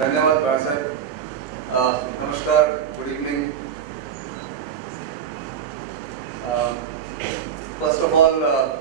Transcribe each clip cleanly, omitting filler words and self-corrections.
Dhanyawad, Bharat. Namaskar, good evening. First of all,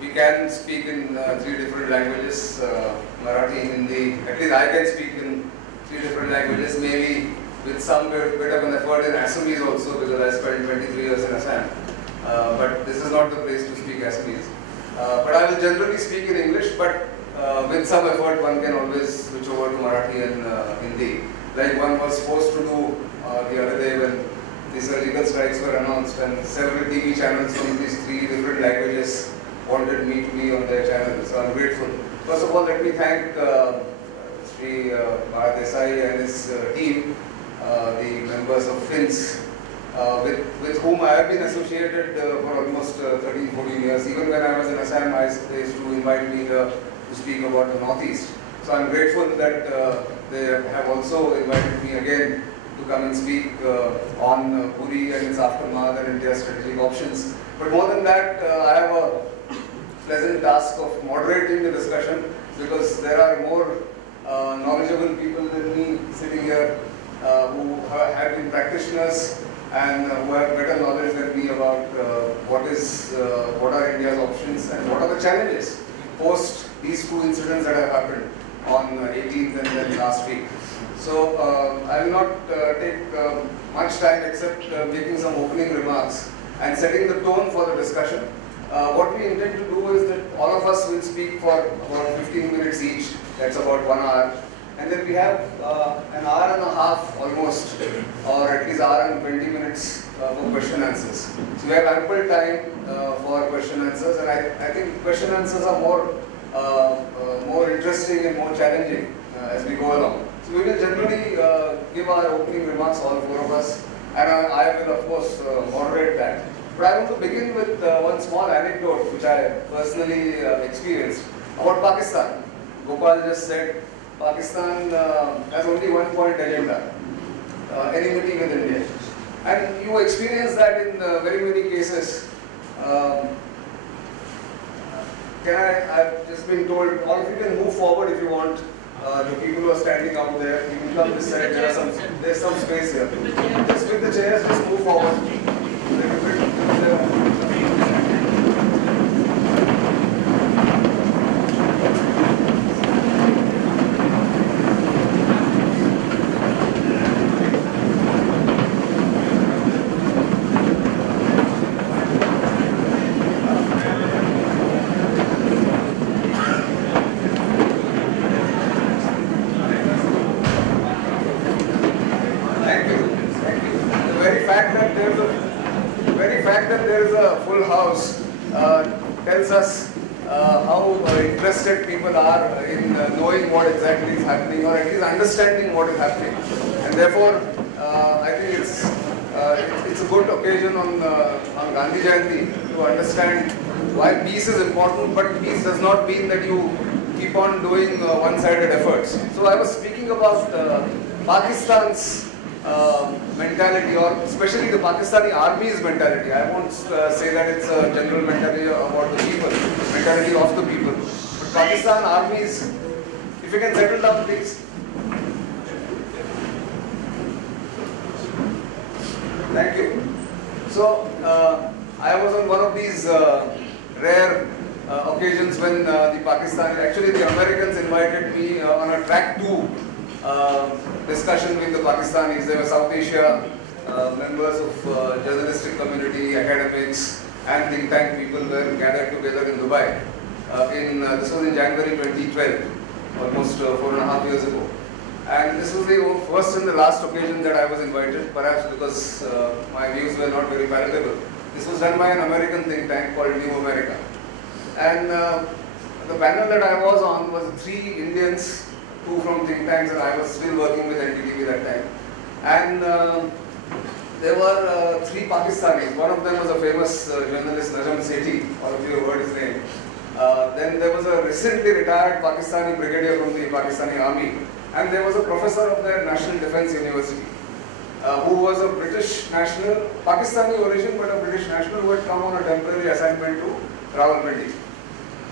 we can speak in 3 different languages, Marathi, Hindi. At least I can speak in 3 different languages, maybe with some bit of an effort in Assamese also, because I spent 23 years in Assam. But this is not the place to speak Assamese. But I will generally speak in English, but with some effort one can always switch over to Marathi and Hindi. Like one was forced to do the other day when these surgical strikes were announced, and several TV channels from these 3 different languages wanted me to be on their channel, so I'm grateful. First of all, let me thank Shri and his team, the members of FINS, with whom I have been associated for almost 13-14 years. Even when I was in Assam, they used to invite me to speak about the Northeast. So I'm grateful that they have also invited me again to come and speak on Puri and its aftermath and India's strategic options. But more than that, I have a pleasant task of moderating the discussion, because there are more knowledgeable people than me sitting here who have been practitioners and who have better knowledge than me about what are India's options and what are the challenges post these 2 incidents that have happened on 18th and then last week. So I will not take much time except making some opening remarks and setting the tone for the discussion. What we intend to do is that all of us will speak for about 15 minutes each, that's about 1 hour. And then we have an hour and a half almost, or at least hour and 20 minutes for question answers. So we have ample time for question answers, and I think question answers are more interesting and more challenging as we go along. So we will generally give our opening remarks, all 4 of us, and I will of course moderate that. But I want to begin with one small anecdote which I personally experienced about Pakistan. Gopal just said Pakistan has only one point agenda, enmity with India. And you experience that in very many cases. I've just been told, all of you can move forward if you want. The people who are standing out there, you can come this side, there's some space here. Just with the chairs, just move forward. Tells us how interested people are in knowing what exactly is happening, or at least understanding what is happening. And therefore, I think it's a good occasion on Gandhi Jayanti to understand why peace is important, but peace does not mean that you keep on doing one-sided efforts. So I was speaking about Pakistan's mentality, or especially the Pakistani army's mentality. I won't say that it's a general mentality about the people, mentality of the people. But Pakistan armies, if you can settle down please. Thank you. So, I was on one of these rare occasions when the Pakistani, actually the Americans invited me on a track 2 discussion with the Pakistanis. They were South Asia members of journalistic community, academics, and think tank people were gathered together in Dubai. This was in January 2012, almost 4.5 years ago. And this was the first and the last occasion that I was invited, perhaps because my views were not very palatable. This was done by an American think tank called New America. And the panel that I was on was 3 Indians, 2 from think tanks, and I was still working with NDTV that time. And there were 3 Pakistanis. One of them was a famous journalist, Najam Sethi. All of you have heard his name. Then there was a recently retired Pakistani brigadier from the Pakistani army. And there was a professor of their National Defence University, who was a British national, Pakistani origin, but a British national who had come on a temporary assignment to Rawalpindi.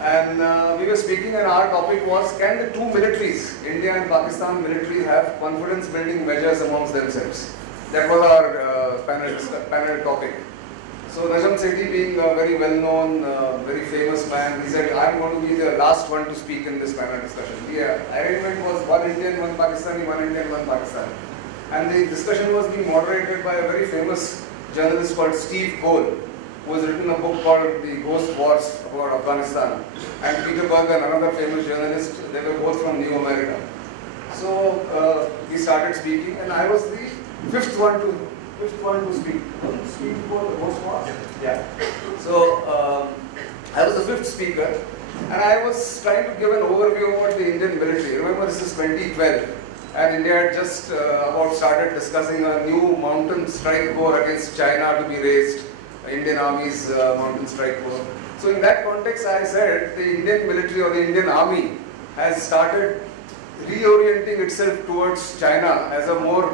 And we were speaking, and our topic was, can the two militaries, India and Pakistan militaries, have confidence building measures amongst themselves? That was our panel topic. So Najam Sethi, being a very well-known, very famous man, he said, I'm going to be the last one to speak in this panel discussion. The arrangement was one Indian, one Pakistani, one Indian, one Pakistani. And the discussion was being moderated by a very famous journalist called Steve Cole, who has written a book called The Ghost Wars about Afghanistan. And Peter Bergen, another famous journalist, they were both from New America. So we started speaking, and I was the fifth one to speak. Steve Cole, the Ghost Wars? Yeah. So I was the fifth speaker, and I was trying to give an overview about the Indian military. Remember, this is 2012. And India had just about started discussing a new mountain strike corps against China to be raised, Indian Army's mountain strike corps. So in that context, I said the Indian military or the Indian Army has started reorienting itself towards China as a more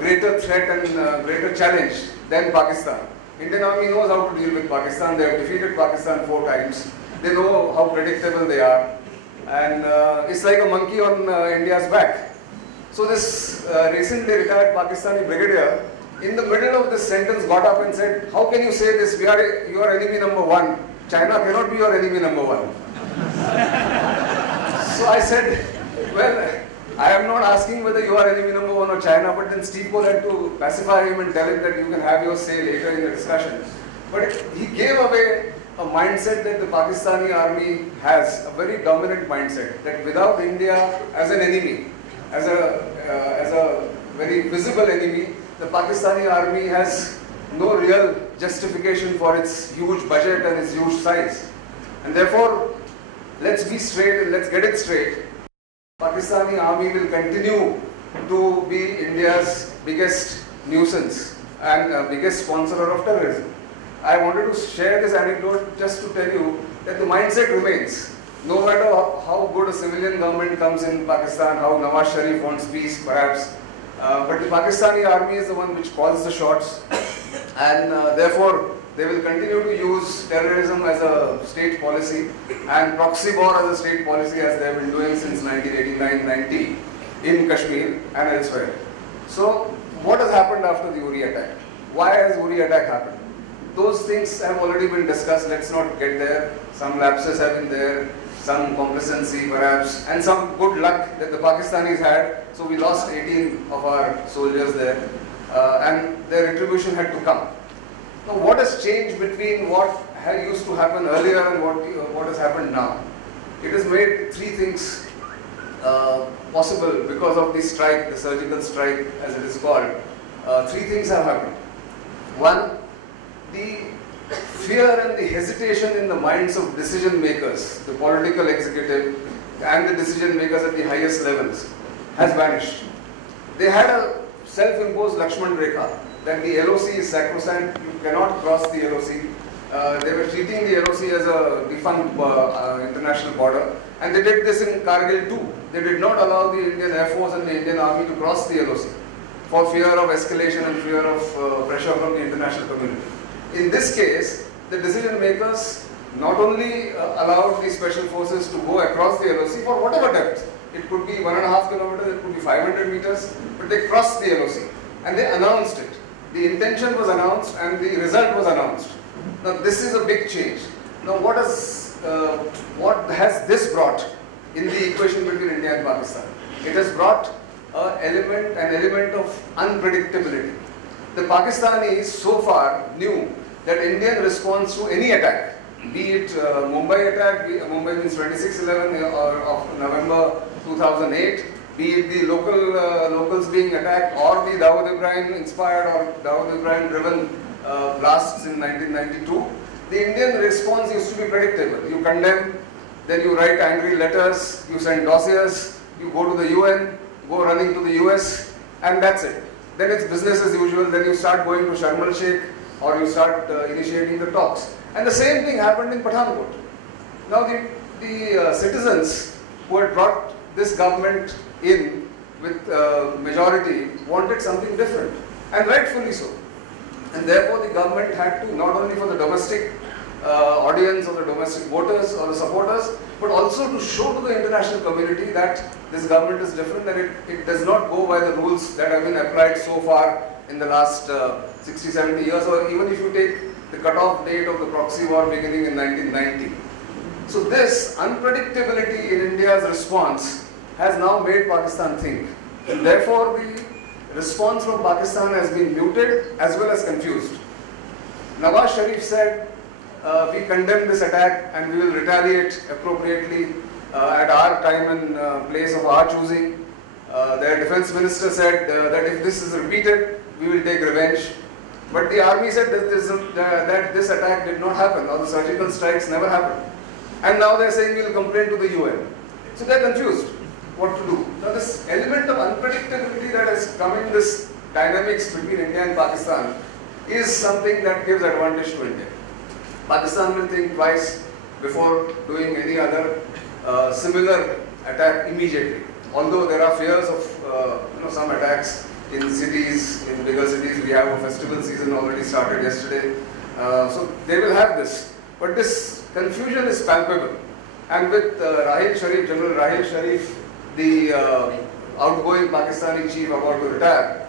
greater threat and greater challenge than Pakistan. Indian Army knows how to deal with Pakistan. They have defeated Pakistan 4 times. They know how predictable they are. And it's like a monkey on India's back. So this recently retired Pakistani brigadier, in the middle of this sentence, got up and said, how can you say this? You are enemy number 1. China cannot be your enemy number 1. So I said, well, I am not asking whether you are enemy number 1 or China, but then Steve Cole had to pacify him and tell him that you can have your say later in the discussion. But he gave away a mindset that the Pakistani army has, a very dominant mindset, that without India as an enemy, as a very visible enemy, the Pakistani army has no real justification for its huge budget and its huge size. And therefore, let's be straight and let's get it straight. Pakistani army will continue to be India's biggest nuisance and biggest sponsor of terrorism. I wanted to share this anecdote just to tell you that the mindset remains. No matter how good a civilian government comes in Pakistan, how Nawaz Sharif wants peace perhaps, but the Pakistani army is the one which calls the shots, and therefore they will continue to use terrorism as a state policy and proxy war as a state policy, as they have been doing since 1989-90 in Kashmir and elsewhere. So what has happened after the Uri attack? Why has Uri attack happened? Those things have already been discussed, let's not get there. Some lapses have been there, some complacency perhaps, and some good luck that the Pakistanis had. So we lost 18 of our soldiers there, and their retribution had to come. Now what has changed between what used to happen earlier and what has happened now? It has made 3 things possible because of the strike, the surgical strike as it is called. 3 things have happened. One, the fear and the hesitation in the minds of decision makers, the political executive and the decision makers at the highest levels, has vanished. They had a self-imposed Lakshman Rekha, that the LOC is sacrosanct, you cannot cross the LOC. They were treating the LOC as a defunct international border, and they did this in Kargil too. They did not allow the Indian Air Force and the Indian Army to cross the LOC for fear of escalation and fear of pressure from the international community. In this case, the decision makers not only allowed the special forces to go across the LOC for whatever depth. It could be 1.5 kilometers, it could be 500 meters, but they crossed the LOC and they announced it. The intention was announced and the result was announced. Now this is a big change. Now what has this brought in the equation between India and Pakistan? It has brought an element of unpredictability. The Pakistanis so far knew that Indian response to any attack, be it Mumbai attack, Mumbai means 26/11 of November 2008, be it the locals being attacked or the Dawood Ibrahim inspired or Dawood Ibrahim driven blasts in 1992, the Indian response used to be predictable. You condemn, then you write angry letters, you send dossiers, you go to the UN, go running to the US, and that's it. Then it's business as usual, then you start going to Sharm el-Sheikh or you start initiating the talks. And the same thing happened in Pathankot. Now the citizens who had brought this government in with majority wanted something different, and rightfully so. And therefore the government had to, not only for the domestic audience or the domestic voters or the supporters, but also to show to the international community that this government is different, that it does not go by the rules that have been applied so far in the last 60, 70 years, or even if you take the cut-off date of the proxy war beginning in 1990. So this unpredictability in India's response has now made Pakistan think. And therefore, the response from Pakistan has been muted as well as confused. Nawaz Sharif said, we condemn this attack and we will retaliate appropriately at our time and place of our choosing. Their defense minister said that if this is repeated, we will take revenge. But the army said that this attack did not happen, or the surgical strikes never happened. And now they are saying we will complain to the UN. So they are confused what to do. Now this element of unpredictability that has come in this dynamics between India and Pakistan is something that gives advantage to India. Pakistan will think twice before doing any other similar attack immediately. Although there are fears of some attacks in cities, in bigger cities. We have a festival season already started yesterday. So they will have this. But this confusion is palpable. And with General Rahil Sharif, the outgoing Pakistani chief about to retire,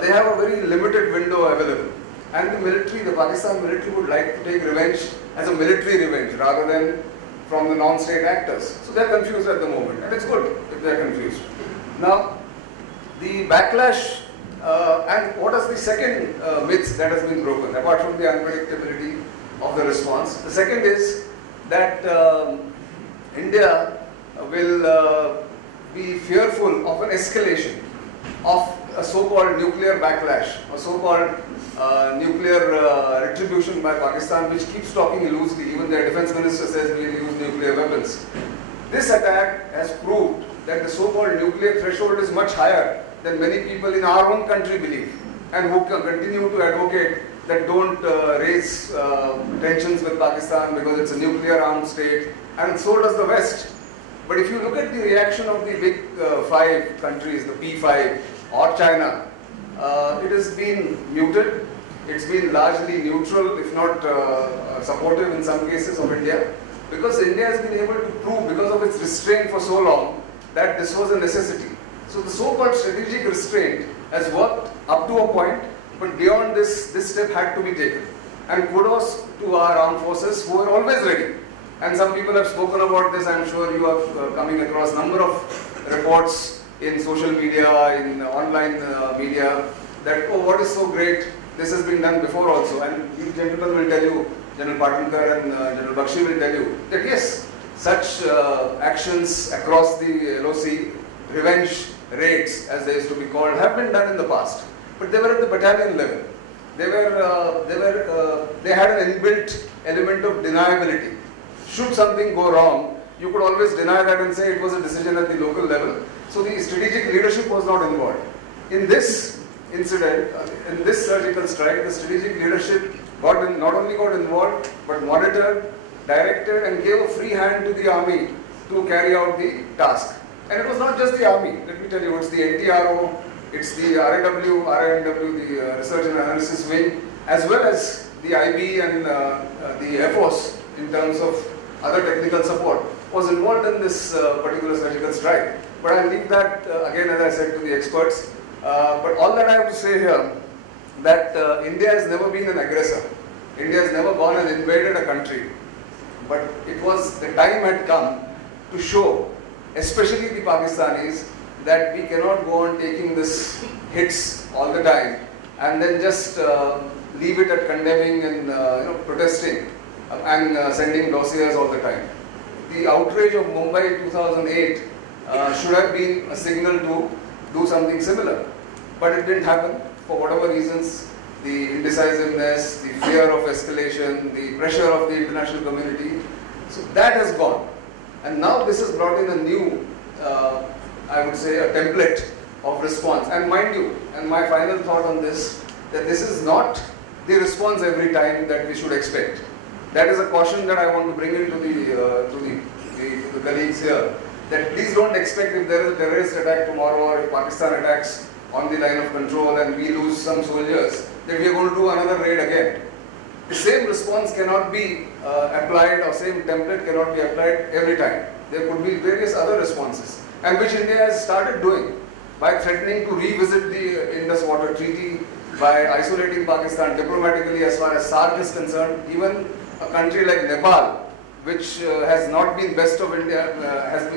they have a very limited window available. And the Pakistan military would like to take revenge as a military revenge rather than from the non-state actors. So they are confused at the moment, and it's good if they are confused. Now, the backlash, and what is the second myth that has been broken, apart from the unpredictability of the response? The second is that India will be fearful of an escalation of a so-called nuclear backlash, or so-called nuclear retribution by Pakistan, which keeps talking loosely. Even their defense minister says we will use nuclear weapons. This attack has proved that the so-called nuclear threshold is much higher than many people in our own country believe, and who continue to advocate that don't raise tensions with Pakistan because it's a nuclear armed state, and so does the West. But if you look at the reaction of the big five countries, the P5 or China, it has been muted. It's been largely neutral, if not supportive in some cases of India, because India has been able to prove, because of its restraint for so long, that this was a necessity. So the so-called strategic restraint has worked up to a point, but beyond this step had to be taken. And kudos to our armed forces who are always ready. And some people have spoken about this. I'm sure you are coming across a number of reports in social media, in online media, that, oh, what is so great, this has been done before also. And you gentlemen will tell you, General Patankar and General Bakshi will tell you, that yes, such actions across the LOC, revenge raids as they used to be called, have been done in the past. But they were at the battalion level. They had an inbuilt element of deniability. Should something go wrong, you could always deny that and say it was a decision at the local level. So the strategic leadership was not involved. In this incident, in this surgical strike, the strategic leadership not only got involved, but monitored, directed, and gave a free hand to the army to carry out the task. And it was not just the army. Let me tell you, it's the NTRO, it's the RNW, the Research and Analysis Wing, as well as the IB and the Air Force in terms of other technical support, was involved in this particular surgical strike. But I'll leave that, again, as I said, to the experts. But all that I have to say here, that India has never been an aggressor. India has never gone and invaded a country. But it was, the time had come to show, especially the Pakistanis, that we cannot go on taking this hits all the time and then just leave it at condemning and protesting and sending dossiers all the time. The outrage of Mumbai 2008 should have been a signal to do something similar, but it didn't happen for whatever reasons. The indecisiveness, the fear of escalation, the pressure of the international community, so that has gone. And now this has brought in a new, I would say, a template of response. And mind you, and my final thought on this, that this is not the response every time that we should expect. That is a caution that I want to bring into the colleagues here, that please don't expect, if there is a terrorist attack tomorrow, or if Pakistan attacks on the line of control and we lose some soldiers, that we are going to do another raid again. the same response cannot be applied, or same template cannot be applied every time. There could be various other responses, and which India has started doing by threatening to revisit the Indus Water Treaty, by isolating Pakistan diplomatically as far as SAARC is concerned. Even a country like Nepal, which has not been best of India,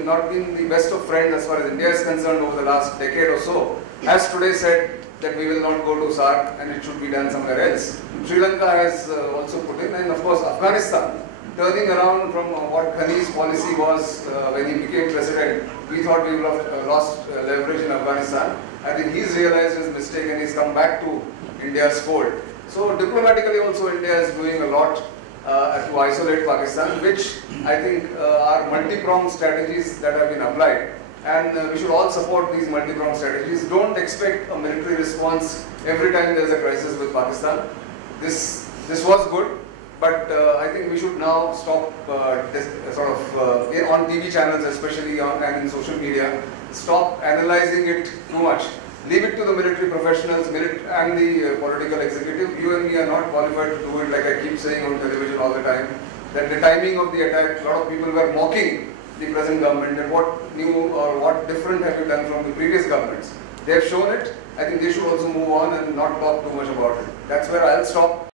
not been the best of friends as far as India is concerned over the last decade or so, has today said that we will not go to SAARC and it should be done somewhere else. Sri Lanka has also put in, and of course Afghanistan, turning around from what Ghani's policy was when he became president. We thought we would have lost leverage in Afghanistan. I think he's realized his mistake and he's come back to India's fold. So diplomatically also India is doing a lot to isolate Pakistan, which I think are multi-pronged strategies that have been applied. And we should all support these multi-pronged strategies. Don't expect a military response every time there is a crisis with Pakistan. This was good, but I think we should now stop on TV channels, especially and in social media, stop analyzing it too much. Leave it to the military professionals and the political executive. You and me are not qualified to do it, like I keep saying on television all the time, that the timing of the attack, a lot of people were mocking the present government, and what new or what different have you done from the previous governments. They have shown it. I think they should also move on and not talk too much about it. That's where I'll stop.